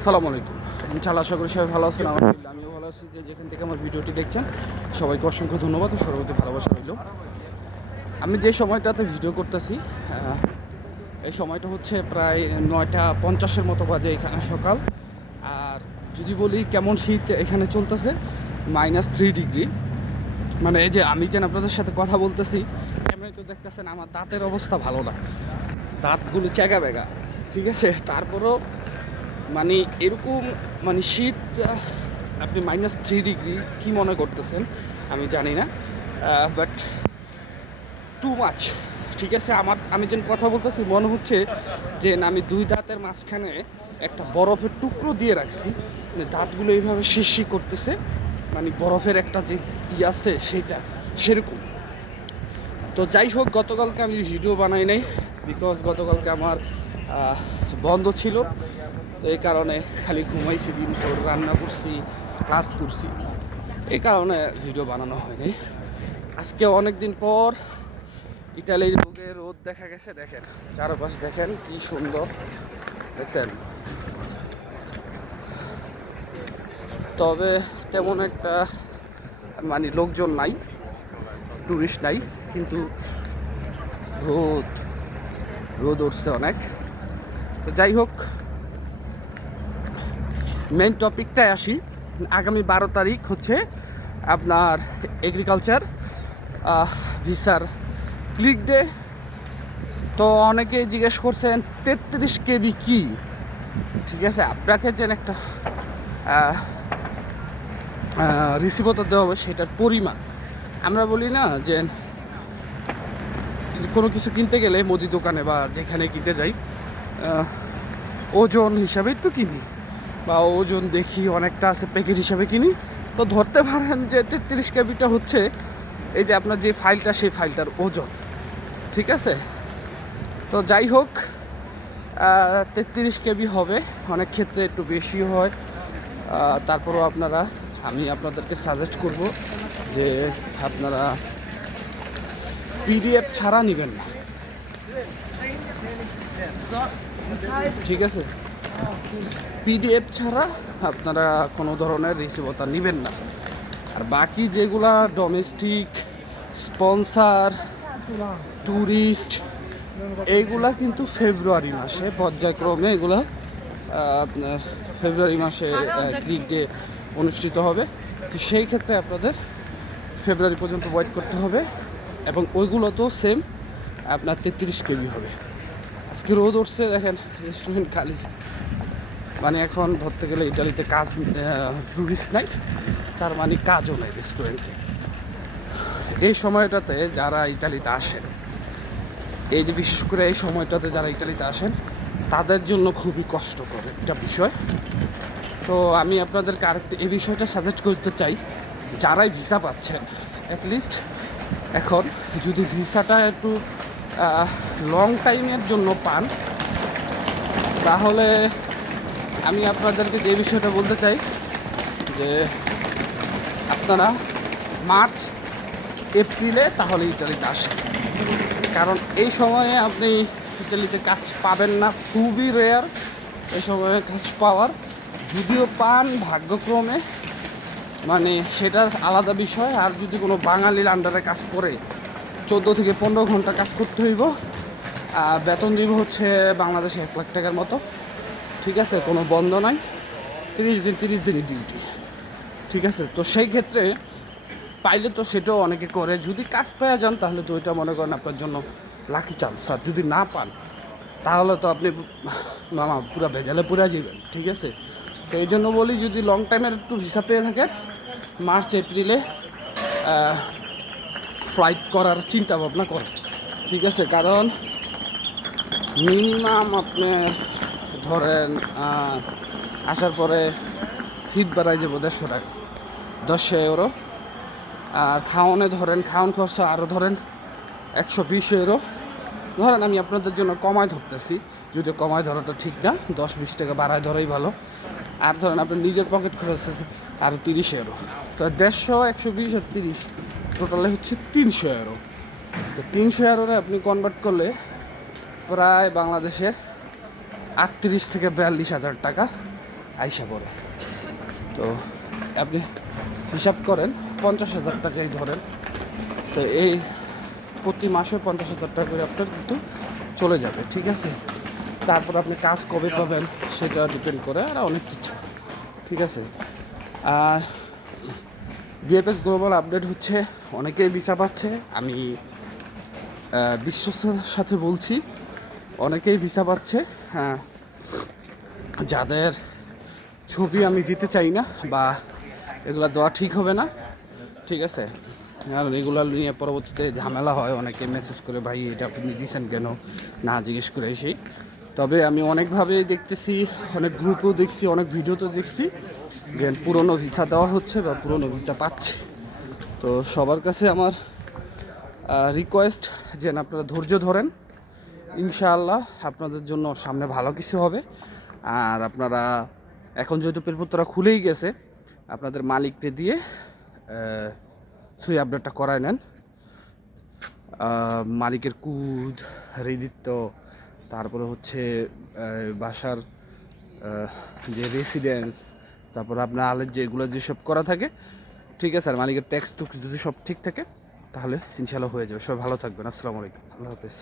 আসসালামু আলাইকুম। ইনশাআল্লাহ আশা করি সবাই ভালো আছেন, আলহামদুলিল্লাহ আমিও ভালো আছি। যে যেখান থেকে আমার ভিডিওটি দেখছেন, সবাইকে অসংখ্য ধন্যবাদ ও সর্বতি ভালোবাসা রইল। আমি যে সময়টাতে ভিডিও করতেছি এই সময়টা হচ্ছে প্রায় নয়টা পঞ্চাশের মতো বাজে এখানে সকাল। আর যদি বলি কেমন শীত এখানে চলতেছে, মাইনাস থ্রি ডিগ্রি। মানে এই যে আমি যেন আপনাদের সাথে কথা বলতেছি, ক্যামেরায় তো দেখতেছেন আমার দাঁতের অবস্থা ভালো না। দাঁতগুলো চেগা বেগা ঠিক আছে? তারপরেও মানে এরকম মানে শীত, আপনি মাইনাস থ্রি ডিগ্রি কী মনে করতেছেন? আমি জানি না বাট টু মাছ ঠিক আছে? আমার, আমি যেন কথা বলতেছি, মনে হচ্ছে যে আমি দুই দাঁতের মাঝখানে একটা বরফের টুকরো দিয়ে রাখছি। মানে দাঁতগুলো এইভাবে শিরশি করতেছে মানে বরফের একটা যে ই আছে, সেটা, সেরকম। তো যাই হোক, গতকালকে আমি ভিডিও বানাই নাই বিকজ গতকালকে আমার বন্ধ ছিল। তো এই কারণে খালি ঘুমাইছি, দিন রান্না করছি, ক্লাস করছি। এই কারণে ভিডিও বানানো হয়নি। আজকে অনেক দিন পর ইটালির বুকে রোদ দেখা গেছে, দেখেন। চারপাশ দেখেন কি সুন্দর। দেখছেন? তবে তেমন একটা মানে লোকজন নাই টুরিস্ট নাই, কিন্তু রোদ রোদ উঠছে অনেক। তো যাই হোক মেন টপিকটায় আসি। আগামী বারো তারিখ হচ্ছে আপনার এগ্রিকালচার ভিসার ক্লিক ডে তো অনেকে জিজ্ঞেস করছেন, তেত্রিশ কেবি কি? ঠিক আছে, আপনাকে যেন একটা রিসিভতা দেওয়া হবে সেটার পরিমাণ। আমরা বলি না যে কোনো কিছু কিনতে গেলে মুদি দোকানে বা যেখানে কিনতে যাই ওজন হিসাবেই তো কিনি। বা ওজন দেখি অনেকটা আছে প্যাকেট হিসাবে কিনি। তো ধরতে পারেন যে তেত্রিশ কেবিটা হচ্ছে এই যে আপনার যে ফাইলটা সেই ফাইলটার ওজন। ঠিক আছে? তো যাই হোক তেত্রিশ কেবি হবে। অনেক ক্ষেত্রে একটু বেশি হয়। তারপরেও আপনারা, আমি আপনাদেরকে সাজেস্ট করব যে আপনারা পিডিএফ ছাড়া নেবেন না। ঠিক আছে? পিডিএফ ছাড়া আপনারা কোনো ধরনের রিসিভতা নেবেন না। আর বাকি যেগুলা ডোমেস্টিক স্পন্সার ট্যুরিস্ট এইগুলা কিন্তু ফেব্রুয়ারি মাসে, পর্যায়ক্রমে এগুলা আপনার ফেব্রুয়ারি মাসে গ্রিক ডে অনুষ্ঠিত হবে। সেই ক্ষেত্রে আপনাদের ফেব্রুয়ারি পর্যন্ত ওয়েট করতে হবে এবং ওইগুলো তো সেম আপনার তেত্রিশ কেবি হবে। আজকে রোদ উঠছে, দেখেন রেস্টুরেন্ট খালি। মানে এখন ধরতে গেলে ইটালিতে কাজ টুরিস্ট নাই, তার মানে কাজও নাই রেস্টুরেন্টে এই সময়টাতে যারা ইটালিতে আসেন, এই যে বিশেষ করে এই সময়টাতে যারা ইটালিতে আসেন, তাদের জন্য খুবই কষ্টকর একটা বিষয়। তো আমি আপনাদেরকে আরেকটা, এই বিষয়টা সাজেস্ট করতে চাই, যারাই ভিসা পাচ্ছেন অ্যাটলিস্ট এখন যদি ভিসাটা একটু লং টাইমের জন্য পান, তাহলে আমি আপনাদেরকে যে বিষয়টা বলতে চাই, যে আপনারা মার্চ, এপ্রিলে তাহলে ইটালিতে আসেন। কারণ এই সময়ে আপনি ইটালিতে কাজ পাবেন না, খুবই রেয়ার এই সময়ে কাজ পাওয়ার। যদিও পান ভাগ্যক্রমে মানে সেটা আলাদা বিষয়, আর যদি কোনো বাঙালির আন্ডারে কাজ করে, চোদ্দ থেকে পনেরো ঘণ্টা কাজ করতে হইব। বেতন দিব হচ্ছে বাংলাদেশে এক লাখ টাকার মতো। ঠিক আছে, কোনো বন্ধ নাই। তিরিশ দিন, তিরিশ দিনই ডিউটি ঠিক আছে, তো সেই ক্ষেত্রে পাইলে তো সেটাও অনেকে করে। যদি কাজ পেয়ে যান, তাহলে তো ওইটা মনে করেন আপনার জন্য লাকি চান্স আর যদি না পান, তাহলে তো আপনি মামা পুরা ভেজালে পুরা যাবেন ঠিক আছে, তো এই জন্য বলি, যদি লং টাইমের একটু হিসাব পেয়ে থাকেন, মার্চ, এপ্রিলে ফ্লাইট করার চিন্তা ভাবনা করেন। ঠিক আছে, কারণ মিনিমাম আপনার ধরেন আসার পরে সিট বাড়াই যাব দেড়শো টাকা। দশশো ইউরো আর খাওয়ানে ধরেন, খাওয়ান খরচ আরও ধরেন একশো বিশ ইউরো ধরেন আমি আপনাদের জন্য কমায় ধরতেছি। যদিও কমায় ধরাটা ঠিক না, দশ বিশ টাকা বাড়ায় ধরাই ভালো। আর ধরেন আপনার নিজের পকেট খরচ আছে আরও তিরিশ ইউরো তো দেড়শো, একশো বিশ আর তিরিশ টোটালে হচ্ছে তিনশো ইউরো তো তিনশো ইউরোরে আপনি কনভার্ট করলে প্রায় বাংলাদেশের আটত্রিশ থেকে বিয়াল্লিশ হাজার টাকা আইসা পড়ে। তো আপনি হিসাব করেন পঞ্চাশ হাজার টাকাই ধরেন। তো এই প্রতি মাসে পঞ্চাশ হাজার টাকা করে আপনার কিন্তু চলে যাবে ঠিক আছে? তারপর আপনি কাজ কবে পাবেন সেটা ডিপেন্ড করে আর অনেক কিছু ঠিক আছে? আর বিএফএস গ্লোবাল আপডেট হচ্ছে অনেকেই ভিসা পাচ্ছে। আমি আহ, বিশ্বস্ততার সাথে বলছি অনেকেই ভিসা পাচ্ছে। হ্যাঁ। যাদের ছবি আমি দিতে চাই না বা এগুলো দেওয়া ঠিক হবে না ঠিক আছে? কারণ এগুলো নিয়ে পরবর্তীতে ঝামেলা হয় অনেকে মেসেজ করে ভাই এটা আপনি দিয়েছেন কেন? না জিজ্ঞেস করে এসেই। তবে আমি অনেকভাবে দেখতেছি অনেক গ্রুপেও দেখছি অনেক ভিডিওতেও দেখছি যে পুরনো ভিসা দেওয়া হচ্ছে বা পুরনো ভিসা পাচ্ছে। তো সবার কাছে আমার রিকোয়েস্ট যেন আপনারা ধৈর্য ধরেন। ইনশাআল্লাহ আপনাদের জন্য সামনে ভালো কিছু হবে। আর আপনারা এখন যেহেতু পেরপুত্তরা খুলেই গেছে, আপনাদের মালিককে দিয়ে সুই আপডেটটা করায় নেন। মালিকের কুদ, হৃদিত্ব, তারপরে হচ্ছে বাসার যে রেসিডেন্স তারপর আপনার আলের যেগুলো যেসব করা থাকে, ঠিক আছে? আর মালিকের ট্যাক্স টুক্স যদি সব ঠিক থাকে, তাহলে ইনশাল্লাহ হয়ে যাবে। সবাই ভালো থাকবেন। আসসালামু আলাইকুম। আল্লাহ হাফেজ।